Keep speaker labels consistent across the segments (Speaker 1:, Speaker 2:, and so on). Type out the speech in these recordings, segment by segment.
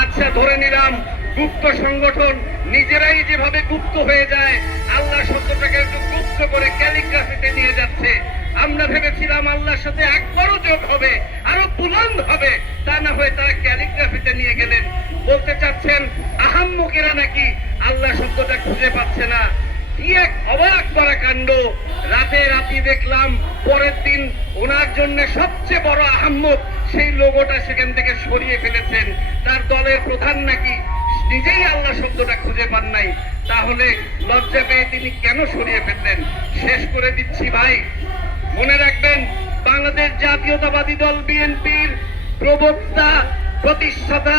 Speaker 1: আচ্ছা ধরে নিলাম, গুপ্ত সংগঠন নিজেরাই যেভাবে গুপ্ত হয়ে যায়, আল্লাহ শব্দটাকে একটু গুপ্ত করে ক্যালিগ্রাফিতে নিয়ে যাচ্ছে। আমরা ভেবেছিলাম আল্লাহর সাথে একবারও যোগ হবে, আরও বুলন্দ হবে, তা না হয়ে তারা ক্যালিগ্রাফিতে নিয়ে গেলেন। বলতে চাচ্ছেন আহাম্মকেরা নাকি আল্লাহ শব্দটা খুঁজে পাচ্ছে না। কি এক অবাক করা কাণ্ড রাতে রাতি দেখলাম, পরের দিন ওনার জন্য সবচেয়ে বড় আহম্মদ সেই লোগোটা সেখান থেকে সরিয়ে ফেলেছেন। তার দলের প্রধান নাকি নিজেই আল্লাহ শব্দটা খুঁজে পান নাই। তাহলে লজ্জা পেয়ে তিনি কেন সরিয়ে ফেললেন? শেষ করে দিচ্ছি ভাই। মনে রাখবেন, বাংলাদেশ জাতীয়তাবাদী দল বিএনপির প্রবক্তা, প্রতিষ্ঠাতা,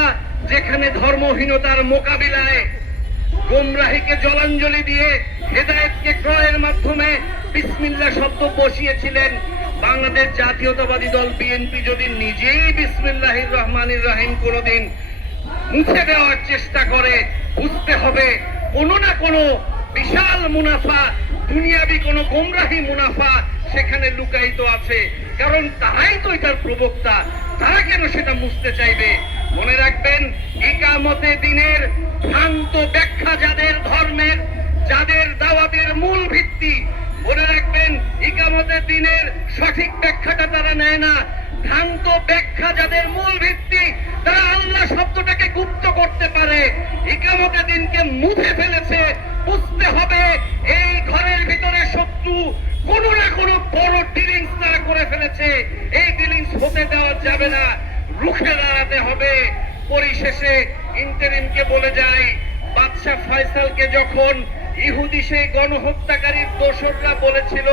Speaker 1: যেখানে ধর্মহীনতার মোকাবিলায় গোমরাহিকে জলাঞ্জলি দিয়ে হেদায়েতকে ক্রয়ের মাধ্যমে বিসমিল্লাহ শব্দ বসিয়েছিলেন বাংলাদেশ জাতীয়তাবাদী দল বিএনপি যদি নিজেই বিসমিল্লাহির রহমানির রহিম কোনোদিন মুছে দেওয়ার চেষ্টা করে, বুঝতে হবে কোনো না কোনো বিশাল মুনাফা, দুনিয়াবি কোনো গোমরাহী মুনাফা সেখানে লুকায়িত আছে। কারণ তারাই তো এটার প্রবক্তা, তারা কেন সেটা মুছতে চাইবে? মনে রাখবেন, একামতে দিনের ভ্রান্ত ব্যাখ্যা যাদের ধর্মের যাদের দাওয়াতের মূল ভিত্তি মনে রাখবেন ইকামতে দিনের সঠিক ব্যাখ্যাটা তারা নেয় না। ভ্রান্ত ব্যাখ্যা যাদের মূল ভিত্তি, তারা আল্লাহ শব্দটাকে গুপ্ত করতে পারে। ইকামতে দিনকে মুছে ফেলেছে। বুঝতে হবে, এই ঘরের ভিতরে শত্রু কোনো না কোনো বড় ডিলিংস তারা করে ফেলেছে। এই ডিলিংস হতে দেওয়া যাবে না। রুখে দাঁড়াতে হবে। পরিশেষে ইন্টারিমকে বলে যায়, বাদশাহ ফয়সালকে যখন ইহুদি সেই গণহত্যাকারীর দোসররা বলেছিল,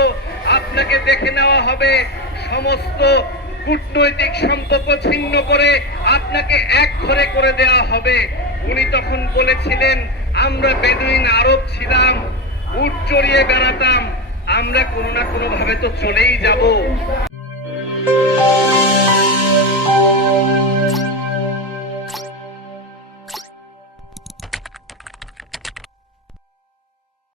Speaker 1: আপনাকে দেখে নেওয়া হবে সমস্ত কূটনৈতিক সম্পর্ক ছিন্ন করে আপনাকে এক ঘরে করে দেওয়া হবে। উনি তখন বলেছিলেন, আমরা বেদুইন আরব ছিলাম, উট চড়িয়ে বেড়াতাম, আমরা কোনো না কোনো ভাবে তো চলেই যাব।